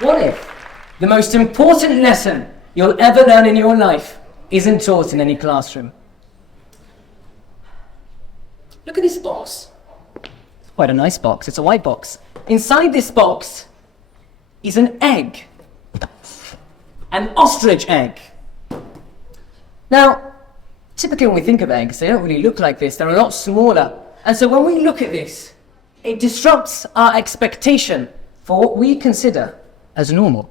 What if the most important lesson you'll ever learn in your life isn't taught in any classroom? Look at this box. It's quite a nice box. It's a white box. Inside this box is an egg. An ostrich egg. Now, typically when we think of eggs, they don't really look like this. They're a lot smaller. And so when we look at this, it disrupts our expectation for what we consider as normal.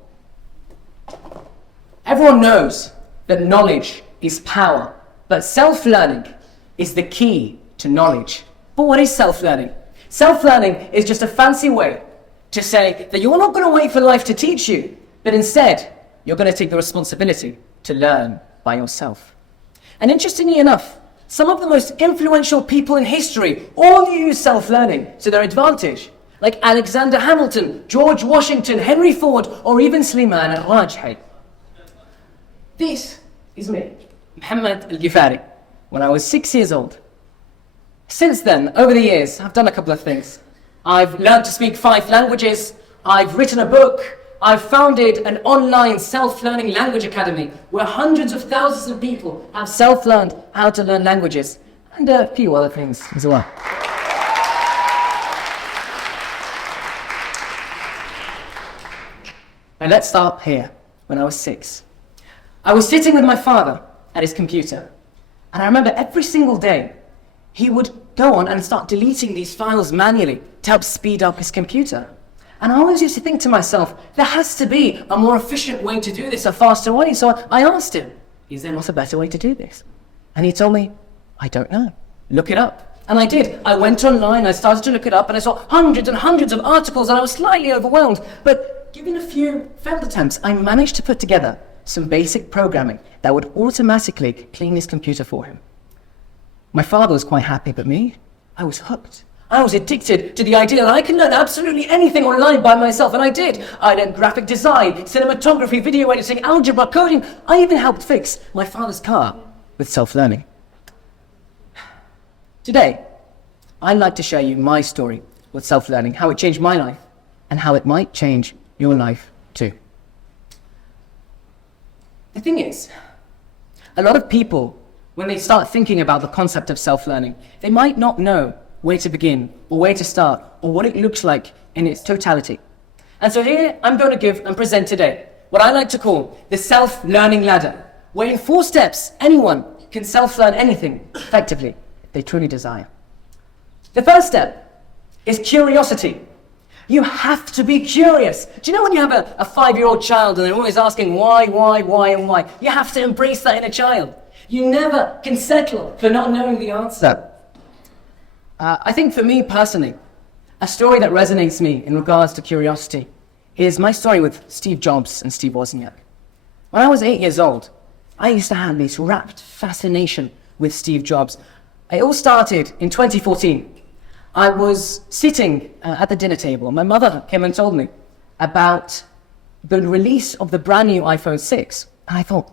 Everyone knows that knowledge is power, but self-learning is the key to knowledge. But what is self-learning? Self-learning is just a fancy way to say that you're not going to wait for life to teach you, but instead, you're going to take the responsibility to learn by yourself. And interestingly enough, some of the most influential people in history all use self-learning to their advantage, like Alexander Hamilton, George Washington, Henry Ford, or even Slimane al-Rajhi. This is me, Muhammad Alqefari, when I was 6 years old. Since then, over the years, I've done a couple of things. I've learned to speak 5 languages, I've written a book, I've founded an online self-learning language academy where hundreds of thousands of people have self-learned how to learn languages, and a few other things as well. And let's start here, when I was 6. I was sitting with my father at his computer, and I remember every single day he would go on and start deleting these files manually to help speed up his computer. And I always used to think to myself, there has to be a more efficient way to do this, a faster way. So I asked him, is there not a better way to do this? And he told me, I don't know. Look it up. And I did. I went online, I started to look it up, and I saw hundreds and hundreds of articles, and I was slightly overwhelmed. But given a few failed attempts, I managed to put together some basic programming that would automatically clean his computer for him. My father was quite happy, but me, I was hooked. I was addicted to the idea that I can learn absolutely anything online by myself, and I did. I learned graphic design, cinematography, video editing, algebra, coding. I even helped fix my father's car with self-learning. Today, I'd like to share you my story with self-learning, how it changed my life, and how it might change your life too. The thing is, a lot of people, when they start thinking about the concept of self-learning, they might not know where to begin, or where to start, or what it looks like in its totality. And so here, I'm going to give and present today what I like to call the self-learning ladder, where in 4 steps, anyone can self-learn anything effectively if they truly desire. The first step is curiosity. You have to be curious. Do you know when you have a 5-year-old child and they're always asking why, and why? You have to embrace that in a child. You never can settle for not knowing the answer. I think for me personally, a story that resonates me in regards to curiosity is my story with Steve Jobs and Steve Wozniak. When I was 8 years old, I used to have this rapt fascination with Steve Jobs. It all started in 2014. I was sitting at the dinner table, and my mother came and told me about the release of the brand new iPhone 6. And I thought,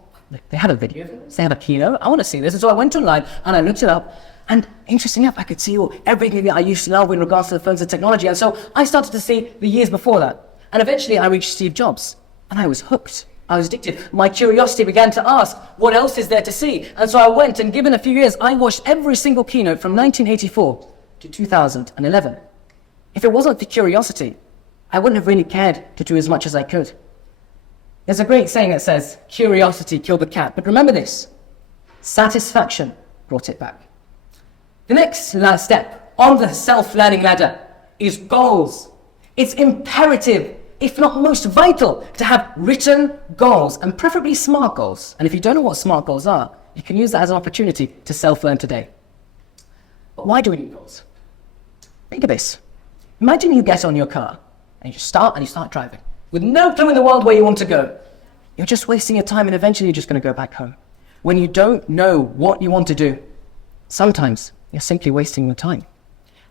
they had a video, they had a keynote, I want to see this. And so I went online and I looked it up. And interestingly enough, I could see everything that I used to love in regards to the phones and technology. And so I started to see the years before that. And eventually I reached Steve Jobs, and I was hooked. I was addicted. My curiosity began to ask, what else is there to see? And so I went, and given a few years, I watched every single keynote from 1984 to 2011. If it wasn't for curiosity, I wouldn't have really cared to do as much as I could. There's a great saying that says, curiosity killed the cat. But remember this, satisfaction brought it back. The next last step on the self-learning ladder is goals. It's imperative, if not most vital, to have written goals, and preferably SMART goals. And if you don't know what SMART goals are, you can use that as an opportunity to self-learn today. But why do we need goals? Think of this. Imagine you get on your car and you start driving with no clue in the world where you want to go. You're just wasting your time, and eventually you're just going to go back home. When you don't know what you want to do, sometimes you're simply wasting your time.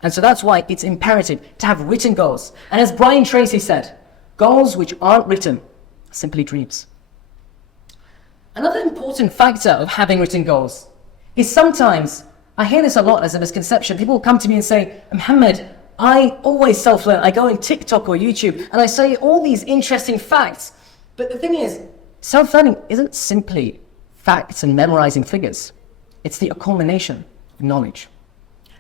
And so that's why it's imperative to have written goals. And as Brian Tracy said, goals which aren't written are simply dreams. Another important factor of having written goals is sometimes, I hear this a lot as a misconception, people will come to me and say, Muhammad, I always self-learn. I go on TikTok or YouTube and I say all these interesting facts. But the thing is, self-learning isn't simply facts and memorizing figures. It's the culmination of knowledge.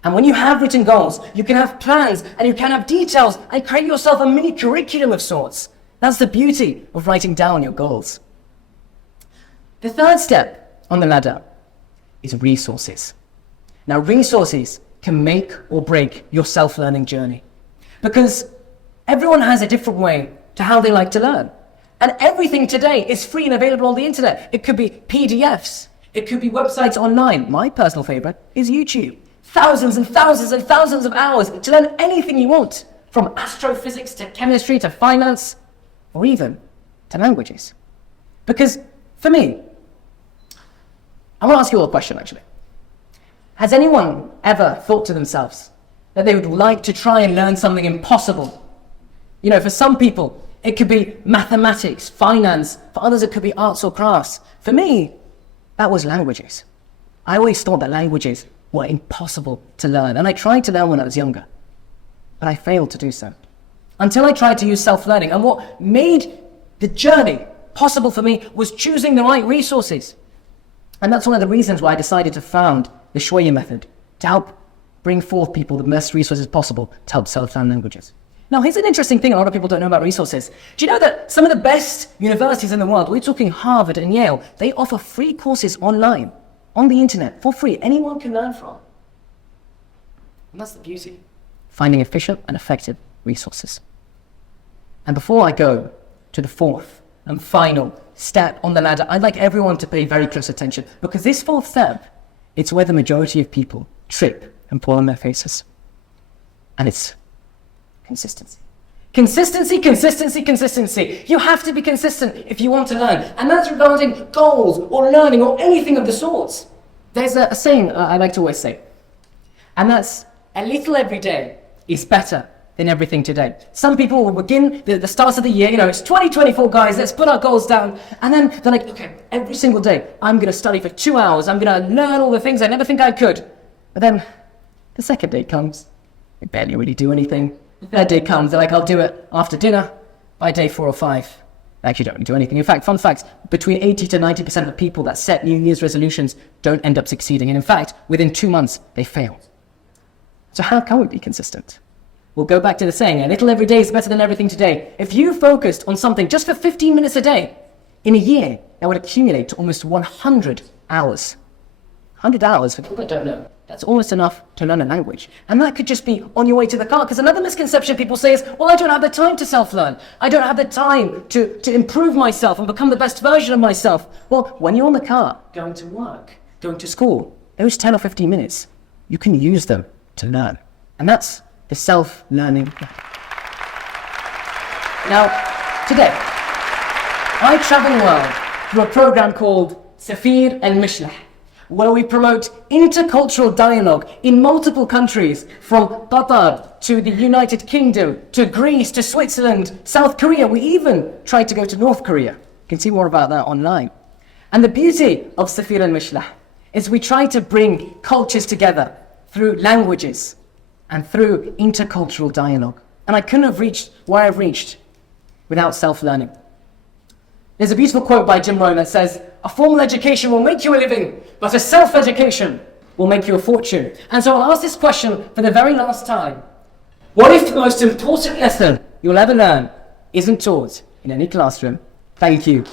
And when you have written goals, you can have plans and you can have details and create yourself a mini curriculum of sorts. That's the beauty of writing down your goals. The third step on the ladder is resources. Now, resources can make or break your self-learning journey because everyone has a different way to how they like to learn. And everything today is free and available on the internet. It could be PDFs. It could be websites online. My personal favorite is YouTube. Thousands and thousands and thousands of hours to learn anything you want, from astrophysics to chemistry to finance, or even to languages. Because for me, I want to ask you all a question actually. Has anyone ever thought to themselves that they would like to try and learn something impossible? You know, for some people, it could be mathematics, finance. For others, it could be arts or crafts. For me, that was languages. I always thought that languages were impossible to learn, and I tried to learn when I was younger, but I failed to do so. Until I tried to use self-learning, and what made the journey possible for me was choosing the right resources. And that's one of the reasons why I decided to found the Shuoya method, to help bring forth people the best resources possible to help self-learn languages. Now, here's an interesting thing a lot of people don't know about resources. Do you know that some of the best universities in the world, we're talking Harvard and Yale, they offer free courses online, on the internet, for free. Anyone can learn from. And that's the beauty. Finding efficient and effective resources. And before I go to the fourth and final step on the ladder, I'd like everyone to pay very close attention, because this fourth step, it's where the majority of people trip and fall on their faces. And it's consistency. Consistency, consistency, consistency. You have to be consistent if you want to learn. And that's regarding goals or learning or anything of the sorts. There's a saying I like to always say, and that's a little every day is better than everything today. Some people will begin the start of the year, it's 2024 guys, let's put our goals down. And then they're like, okay, every single day, I'm going to study for 2 hours. I'm going to learn all the things I never think I could. But then the second day comes, they barely really do anything. The third day comes, they're like, I'll do it after dinner. By day 4 or 5, they actually don't do anything. In fact, fun fact, between 80 to 90% of people that set New Year's resolutions don't end up succeeding. And in fact, within 2 months, they fail. So how can we be consistent? We'll go back to the saying, a little every day is better than everything today. If you focused on something just for 15 minutes a day, in a year, that would accumulate to almost 100 hours. 100 hours, for people that don't know, that's almost enough to learn a language. And that could just be on your way to the car. Because another misconception people say is, well, I don't have the time to self-learn. I don't have the time to improve myself and become the best version of myself. Well, when you're in the car, going to work, going to school, those 10 or 15 minutes, you can use them to learn. And that's the self-learning. Now, today, I travel the world through a program called TEDxMRIS, where we promote intercultural dialogue in multiple countries, from Qatar to the United Kingdom, to Greece, to Switzerland, South Korea. We even tried to go to North Korea. You can see more about that online. And the beauty of TEDxMRIS is we try to bring cultures together through languages and through intercultural dialogue. And I couldn't have reached where I've reached without self-learning. There's a beautiful quote by Jim Rohn that says, a formal education will make you a living, but a self-education will make you a fortune. And so I'll ask this question for the very last time. What if the most important lesson you'll ever learn isn't taught in any classroom? Thank you.